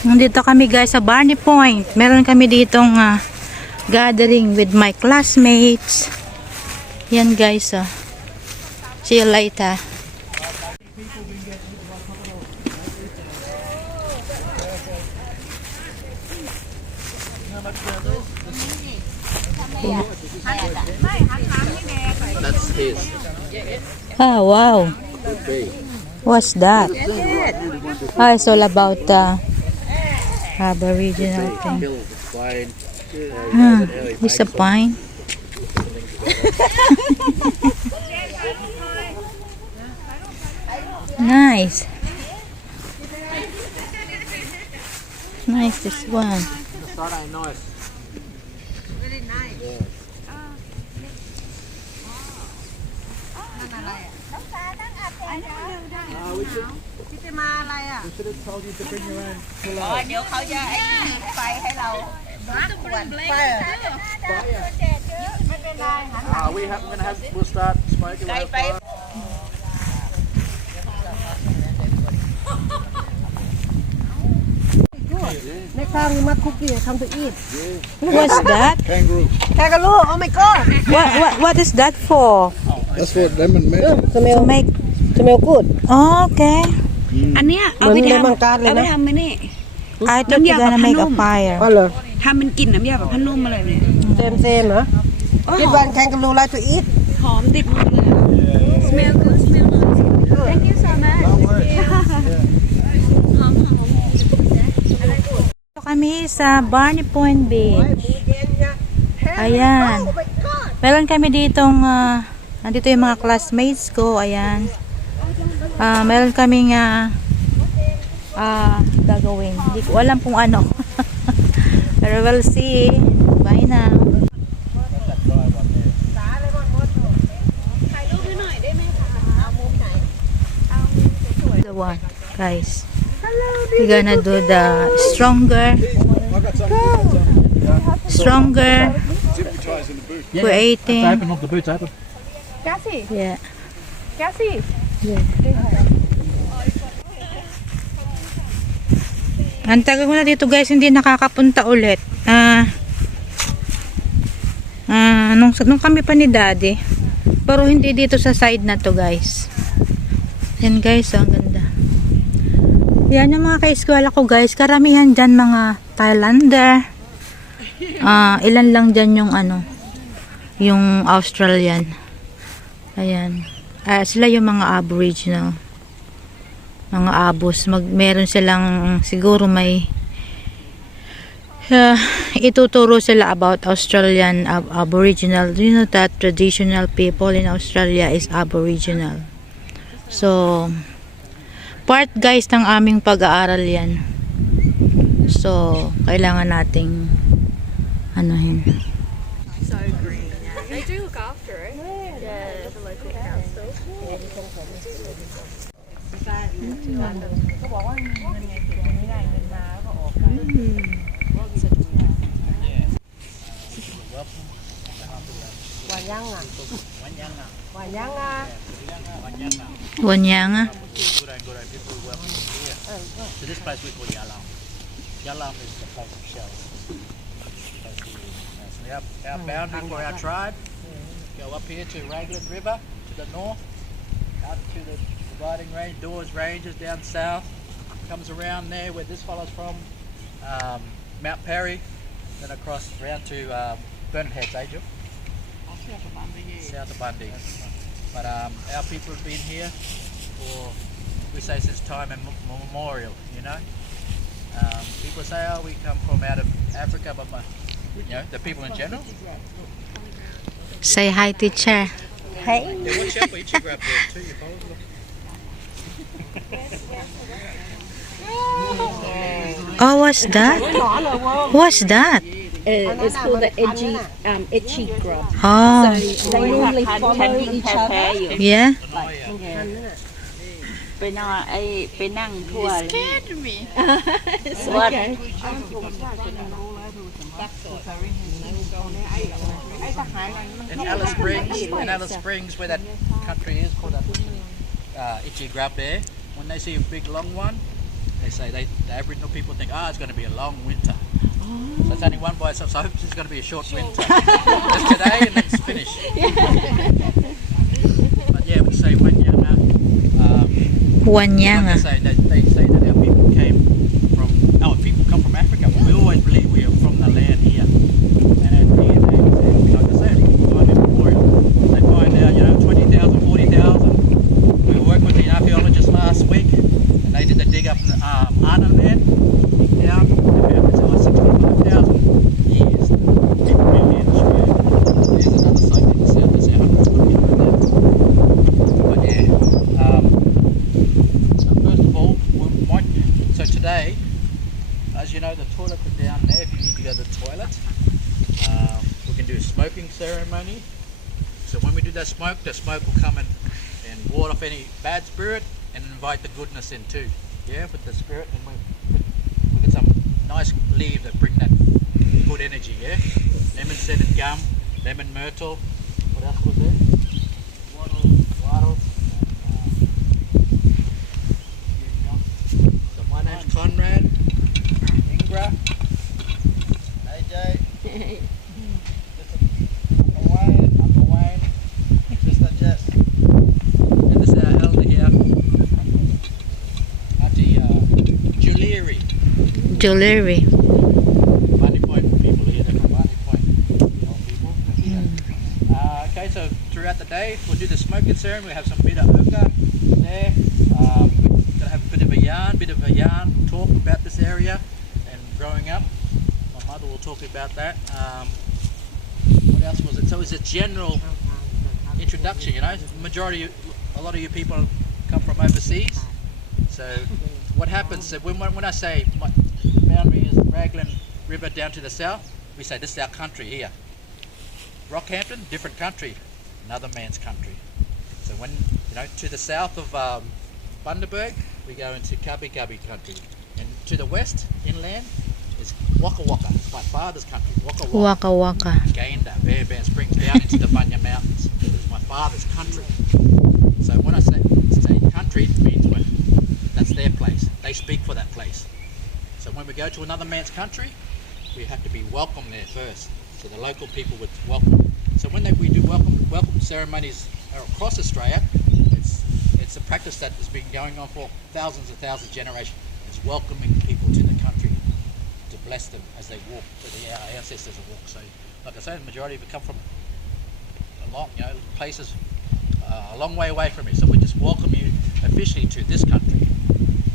Nandito kami guys sa Barney Point. Meron kami ditong gathering with my classmates. Yan guys. See you later. Yeah. That's his. Oh wow. Okay. What's that? Oh, it's all about Aboriginal thing. It's a pine. Nice. Nice this one. Nice. Very nice. Yeah. We should have told you to bring your own pillow. เดี๋ยวเขาจะไอ้นี่ไฟให้เราขวดไฟไม่เป็นไรหันหลัง We'll start smoking. ไกลไป Next time we must cook it, come to eat. What's that? Kangaroo. Kangaroo, oh my god. What is that for? That's what lemon meant. Smell, To make. smell good. Oh, okay. อันเนี้ยเอาไป เหมือน ทำ ในมังการเลยนะ เอาไปทำไม่นี่ I thought you're gonna make a fire. อ๋อเหรอ ทำเป็นกลิ่นน้ำยาแบบพันนุ่มอะไรเนี่ย Same เหรอ This one kangaroo like to eat. หอมติดมือเลยอะ smell good smell nice thank you so muchหอม Ito kami sa Barney Point Beach. Ayan. Meron kami ditong nandito yung mga classmates ko. Ayan. Meron kaming gagawin. Hindi ko alam kung ano. Pero we'll see. Bye now. The one, guys. We're gonna do the stronger creating. Look, the boot's open. Yeah. Ang tagal ko na dito guys, hindi nakakapunta ulit. Nung kami pa ni Daddy. Pero hindi dito sa side na to guys. Yan guys, ang ganda. Yan yung mga ka-eskwela ko guys. Karamihan dyan mga Thailander. Ilan lang dyan yung yung Australian. Ayan. Sila yung mga Aboriginal. Mga Abos. Meron silang siguro may ituturo sila about Australian Aboriginal. You know that traditional people in Australia is Aboriginal. So, part guys ng aming pag-aaral yan. So, kailangan nating anuhin. So green. They do look after it. Yeah, the local council. Wanyanga. So this place we call Yalam. Yalam is the place of shells. So our boundary for our tribe, go up here to Raglan River to the north, out to the dividing range, Dawes Ranges down south, comes around there where this fellow's from, Mount Perry, then across round to Burnham Heads, Angel. South of Bundy. But our people have been here for, we say, since time immemorial, you know. People say, oh, we come from out of Africa, but you know, the people in general. Say hi, teacher. Hey. Yeah, watch out for itchy grab there too, you both. Oh, what's that? What's that? it's called the itchy grub Oh, so they normally follow each other yeah. ไปนอนไปนั่งทั่วเลย Scared me. What? In Alice Springs, where that country is called that itchy grub there, when they see a big long one, they say the Aboriginal people think, it's going to be a long winter. So it's only one by itself, so I hope it's going to be a short winter. Just today and then it's finished. But yeah, we say Wanyanga. Wanyanga. They say that our people came from, people come from Africa, but we always believe we are from the land here. And our DNA was there. Like I said, time immemorial. They find out, 20,000, 40,000. We worked with the archaeologists last week, and they did the dig up in the Arnhem land down. They found it's like 65,000 years. People been in Australia. There's another site in the south that's 100 kilometres down. But yeah, so first of all, so today, as you know, the toilets are down there if you need to go to the toilet. We can do a smoking ceremony. So when we do that smoke, the smoke will come and ward off any bad spirit and invite the goodness in too. Yeah, with the spirit, and we get some nice leaves that bring that good energy. Yeah, lemon scented gum, lemon myrtle. What else was there? Wattle. So my name's Conrad. Ingra. AJ. I'm Wayne. Sister Jess. And this is our elder here. Auntie Jewelry. Bunny Point people here, they're from Bunny Point. Old people. Okay, so throughout the day we'll do the smoking ceremony. We have some bit of ochre there. We're going to have a bit of a yarn, talk about this area and growing up. My mother will talk about that. What else was it? So it's a general introduction, a lot of you people come from overseas. So what happens, so when I say my boundary is Raglan River down to the south, we say this is our country here. Rockhampton, different country, another man's country. So when, to the south of Bundaberg, we go into Kabi Kabi country. And to the west, inland, is Waka Waka. It's my father's country, Waka Waka. Waka Waka. Gayndah, Bear Springs, down into the Bunya Mountains. It's my father's country. So when I say country, it means that's their place. They speak for that place. So when we go to another man's country, we have to be welcome there first. So the local people would welcome. So when we do welcome ceremonies across Australia, it's a practice that has been going on for thousands and thousands of generations. It's welcoming people to the country to bless them as they walk, our ancestors walk. So like I say, the majority of it come from places a long way away from here. So we just welcome you officially to this country.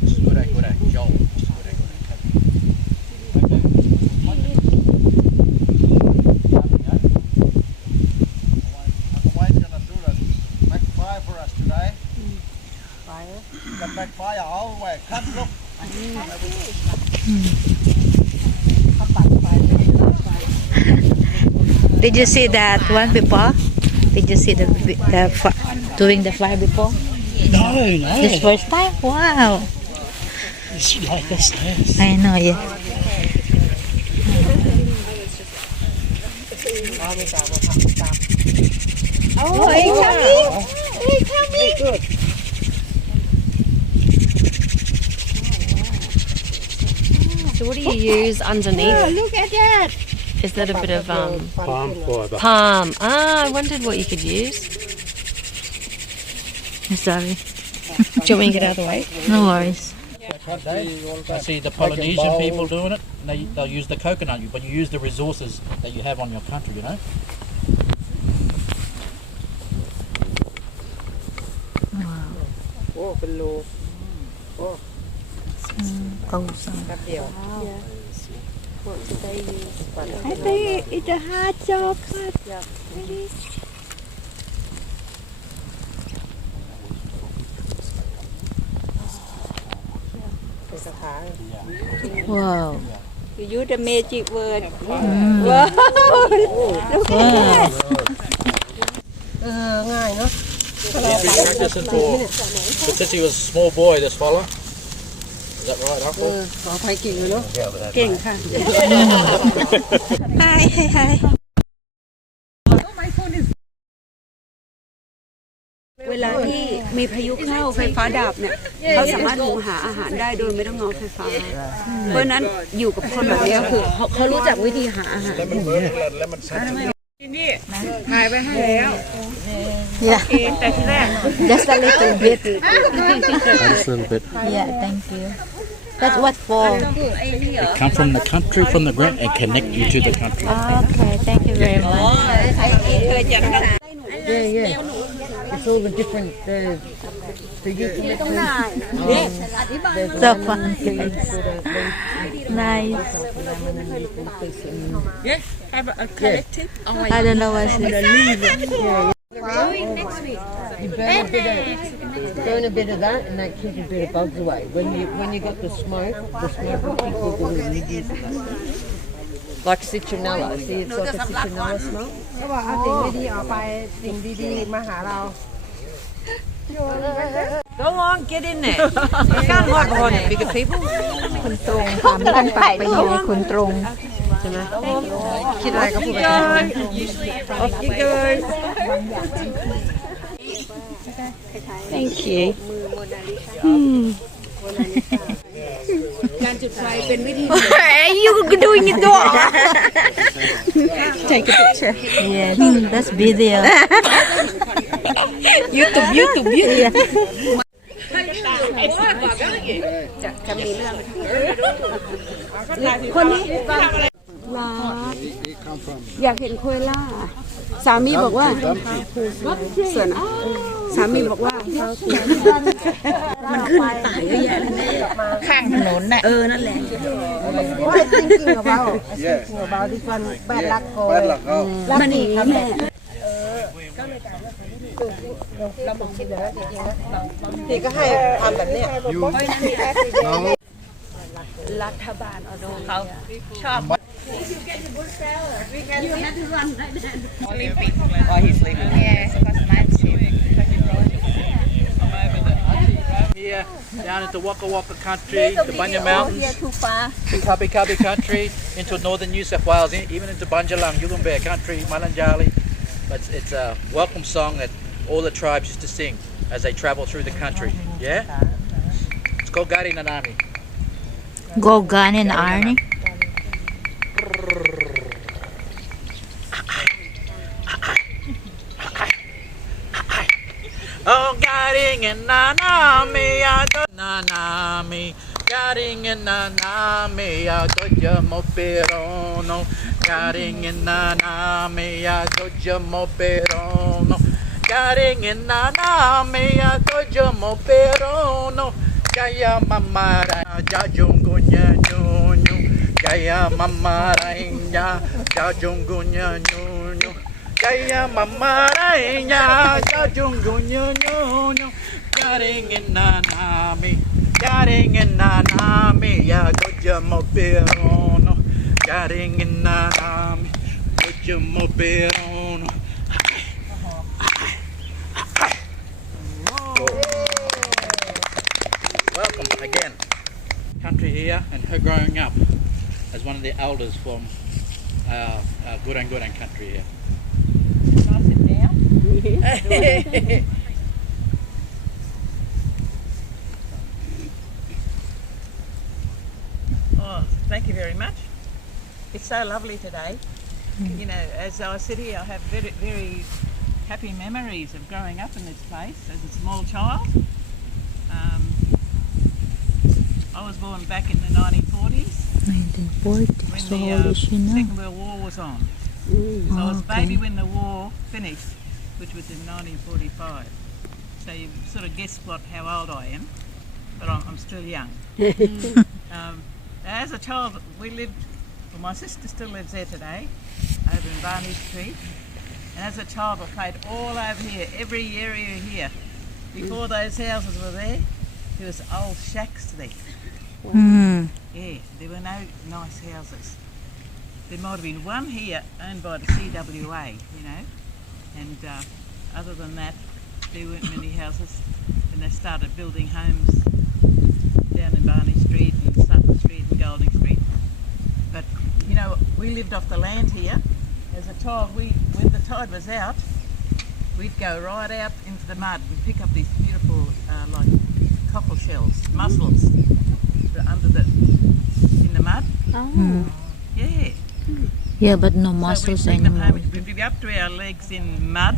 This is Gureng, Joel. Make fire all the way. Come look. Did you see that one before? Did you see doing the fire before? No. This first time? Wow. It's like this. I know, yeah. Oh, hey, Tommy. Good. So what do you use underneath? Oh, look at that. Is that a bit of Palm fibre. palm? I wondered what you could use. Sorry. Do you want me to get out of the way? No worries. I see the Polynesian people doing it. And they'll use the coconut, but you use the resources that you have on your country, Oh, below. Oh, แป๊บเดียว What do they use? I think it's a hard chocolate. Wow. You use the magic word. Wow. Look at Wow. that. ง่ายเนาะ He's been practicing but since he was a small boy, this fella. Is that right, Uncle? ขออภัยเก่งเลยเนาะเก่งค่ะ Hi, hi, hi. เวลาที่ มีพายุเข้าไฟฟ้าดับเนี่ยเขาสามารถหุงหาอาหารได้โดยไม่ต้องงอไฟฟ้า เพราะฉะนั้นอยู่กับคนแบบนี้ก็คือเขารู้จักวิธีหาอาหาร Yeah. Just a little bit. Just a little bit. Yeah, thank you. That's what for? Come from the country, from the ground, and connect you to the country. Okay, thank you very much. It's all the different So fun. Nice. I don't know what it is. burn a bit of that, and that keeps a bit of bugs away. When you got the smoke will keep all the weeds away. Like citronella. See, it's like a citronella smoke. เขาบอกเอาสิ่งดีๆออกไปสิ่งดีๆมาหาเรา Go on, get in there. You can't hide behind the bigger people. คุณตรงค่ะไม่ต้องปากไปยังไงคุณตรง ใช่ไหมคิดอะไรก็พูดไป Off you go. Thank you. การจุดไฟเป็นวิธี You doing it all? Take a picture. Yes, that's video. YouTube. Yeah. จะมีเรื่องคนนี้ลาอยากเห็นโคเอล่าสามีบอกว่าเสือนะสามีบอกว่ามันขึ้นในป่าเยอะแยะเลยข้างถนนน่ะนั่นแหละ thinking about this one bad luck or มันหนีแม่ พี่ก็ให้ทำแบบเนี้ย รัฐบาลเอาดูเขาชอบ Oh, he's leaving. Here, down into Waka Waka country, the Bunya Mountains, too far to Kabi Kabi country, into northern New South Wales, even into Bunjalung, Yugambeh country, Malanjali. But it's a welcome song that all the tribes used to sing as they travel through the country. Yeah? It's called Gari Nanami. Go Gun and Arnie. Oh, Garing and Nanami, Nanami, Garing and Nanami, Doja Moperono, Garing and Nanami, Doja Moperono, Garing and Nanami, Doja Moperono, Gaya Mamara, Jajungunya Nyunyu, Gaya Mamara, Jajungunya Nyunyu. Kaya mamarainya jajunggunya nyonyo jaringin nanami ya goja moperono jaringin nanami goja moperono. Welcome again, country here, and her growing up as one of the elders from Gureng country here. Oh, thank you very much. It's so lovely today. You know, as I sit here, I have very, very happy memories of growing up in this place as a small child. I was born back in the 1940s 1940. when So the how old is she now? Second World War was on. So I was a baby when the war finished, which was in 1945. So you sort of guess how old I am, but I'm still young. As a child, we lived, well, my sister still lives there today, over in Barney Street. And as a child, I played all over here, every area here. Before those houses were there was old shacks there. Hmm. Yeah, there were no nice houses. There might have been one here owned by the CWA, you know, and other than that, there weren't many houses. And they started building homes down in Barney Street and Sutton Street and Golding Street. But, you know, we lived off the land here. As a child, when the tide was out, we'd go right out into the mud and pick up these beautiful for like cockle shells, mussels, under in the mud. Hmm. Yeah. Yeah, but no So mussels we'd bring them anymore. home. We'd be up to our legs in mud.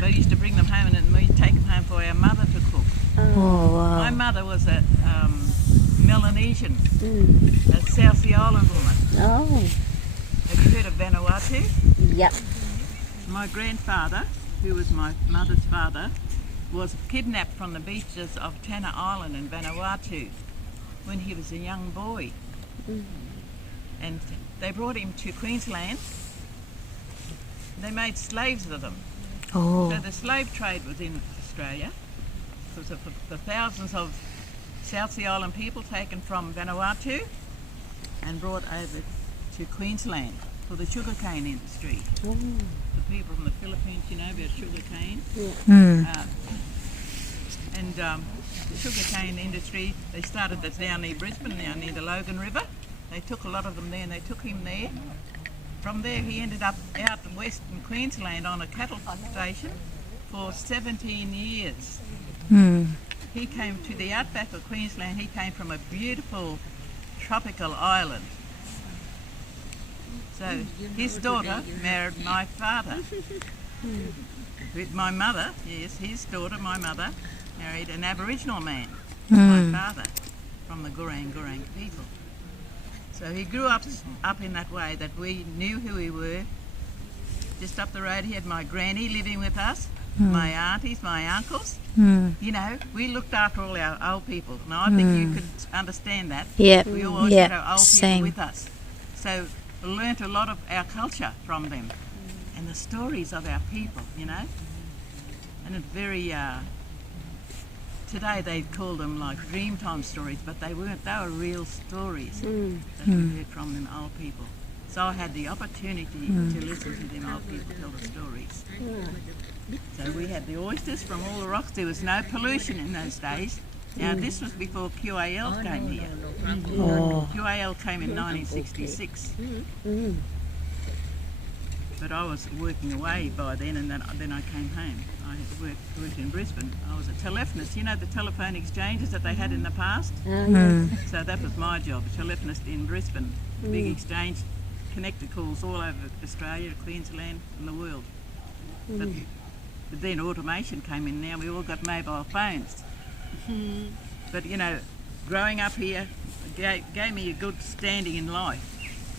They used to bring them home, and we'd take them home for our mother to cook. Oh, My wow. mother was a Melanesian, a South Sea Island woman. Oh. Have you heard of Vanuatu? Yep. My grandfather, who was my mother's father, was kidnapped from the beaches of Tanna Island in Vanuatu when he was a young boy. And they brought him to Queensland. They made slaves of him. Oh. So the slave trade was in Australia because of the thousands of South Sea Island people taken from Vanuatu and brought over to Queensland for the sugarcane industry. The people from the Philippines, you know about sugarcane. Hmm. And the sugarcane industry, they started that down near Brisbane, down near the Logan River. They took a lot of them there and they took him there. From there he ended up out in Western Queensland on a cattle station for 17 years. Hmm. He came to the outback of Queensland. He came from a beautiful tropical island. So his daughter married my father. With my mother, yes, his daughter, my mother, married an Aboriginal man, my father, from the Gureng people. So he grew up in that way that we knew who we were. Just up the road he had my granny living with us, my aunties, my uncles. Hmm. You know, we looked after all our old people. Now I think you could understand that. Yep. We always Yep. had our old Same. people with us. So we learnt a lot of our culture from them and the stories of our people, you know. And it's very, today they call them like Dreamtime stories, but they weren't. They were real stories that we heard from them old people. So I had the opportunity to listen to them old people tell the stories. So we had the oysters from all the rocks. There was no pollution in those days. Now this was before QAL came here. Oh. QAL came in 1966. But I was working away by then, and then I came home. I worked in Brisbane. I was a telephonist. You know the telephone exchanges that they had in the past? So that was my job, a telephonist in Brisbane. Big exchange, connected calls all over Australia, Queensland and the world. But then automation came in now. We all got mobile phones. But you know, growing up here gave me a good standing in life.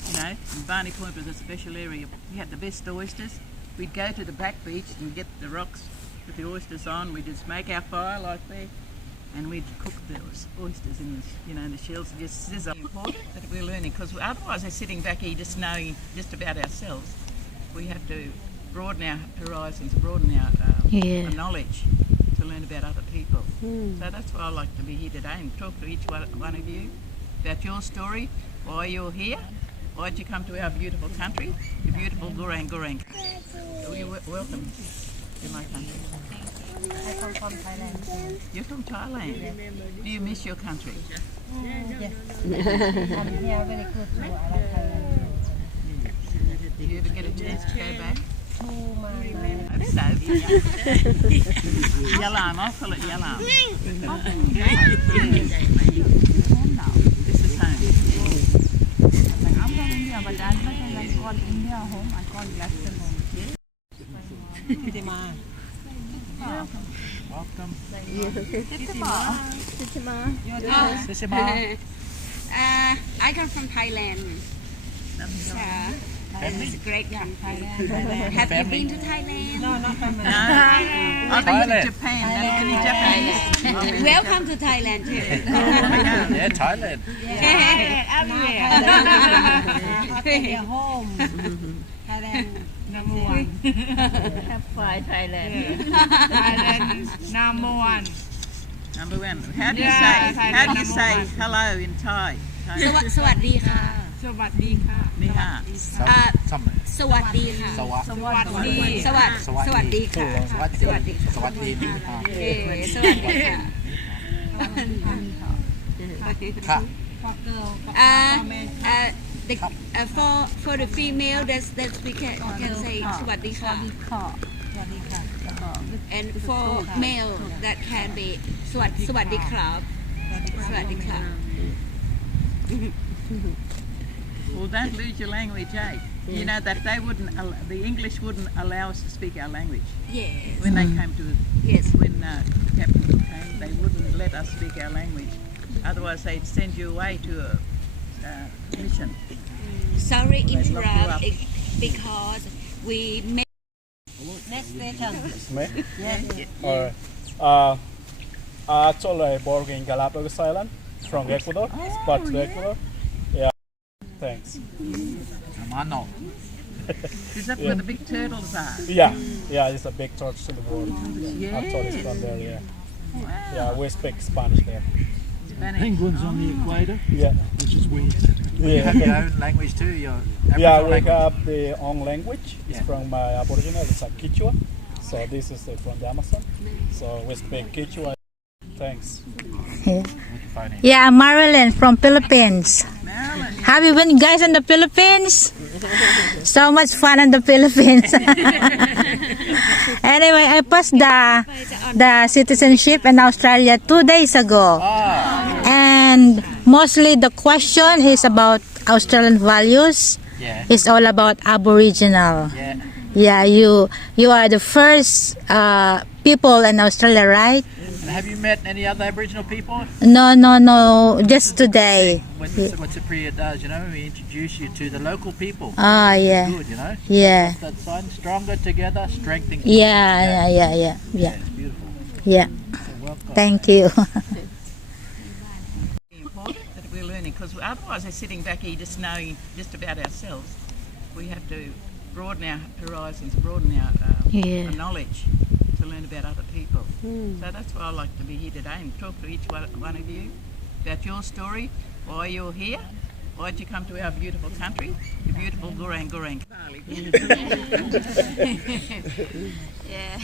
You know, and Barney Point was a special area. We had the best oysters. We'd go to the back beach and get the rocks with the oysters on. We'd just make our fire like that, and we'd cook those oysters in the shells and just sizzle. Important that we're learning, because otherwise we're sitting back here just knowing just about ourselves. We have to broaden our horizons, broaden our knowledge to learn about other people. So that's why I like to be here today and talk to each one of you about your story, why you're here. Why'd you come to our beautiful country, the beautiful Gureng? You're welcome to my country. I come from Thailand. You're from Thailand. Do you miss your country? Yes. I'm here very good too. I like Thailand too. Do you ever get a chance to go back? I hope so. Yalam, I'll call it Yalam. This is home. I'm from India, but I'm not like call India home. I call Gladstone home. Welcome. I come from Thailand. It's a great country. Have you been to Thailand? No, not family. I've been to Japan. That's any Japanese. Welcome to Thailand too. Yeah, Thailand. Thailand. Home. Thailand number one. Thailand number one. Number one. How do you say hello in Thai? สวัสดีค่ะ สวัสดีค่ะ Ni ha. สวัสดีค่ะ สวัสดี สวัสดีค่ะ สวัสดีสวัสดีนี่ สวัสดีค่ะ ค่ะ for the female that's we can say สวัสดีค่ะ and for male that can be สวัสดีครับ Well, don't lose your language, eh? You know that they wouldn't, the English wouldn't allow us to speak our language. Yes. When they came to, Yes. when Captain Cook came, they wouldn't let us speak our language. Otherwise, they'd send you away to a mission. Sorry They lock you interrupt up. because we make next station. Me? Alright. Actually born in Galapagos Island from Ecuador. But to Ecuador. Yeah. Thanks. Mano. Is that where the big turtles are? Yeah, it's a big church in the world. Yeah. Actually it's from there, yeah. Wow. Yeah, we speak Spanish there. Spanish. Penguins on the equator, Yeah. which is weird. You have Yeah. your own language too, your Yeah, Aboriginal we language. have the own language. It's Yeah. from my Aboriginal, it's a Quechua. So this is from the Amazon. So we speak Quechua. Thanks. Yeah, Marilyn from Philippines. Marilyn. Have you been guys in the Philippines? So much fun in the Philippines. Anyway, I passed the citizenship in Australia 2 days ago. And mostly the question is about Australian values. Yeah. It's all about Aboriginal. Yeah. Yeah, you are the first people in Australia, right? And have you met any other Aboriginal people? No, just today. What Cypriot does, you know, we introduce you to the local people. Ah, yeah. Good, you know. Yeah. That sign, stronger together, strengthening. Yeah. It's beautiful. Yeah. So welcome. Thank you. Important that we're learning, because otherwise we're sitting back here just knowing just about ourselves. We have to broaden our horizons, broaden our Yeah. knowledge to learn about other people. So that's why I like to be here today and talk to each one of you about your story, why you're here, why did you come to our beautiful country, the beautiful Gureng. Yeah.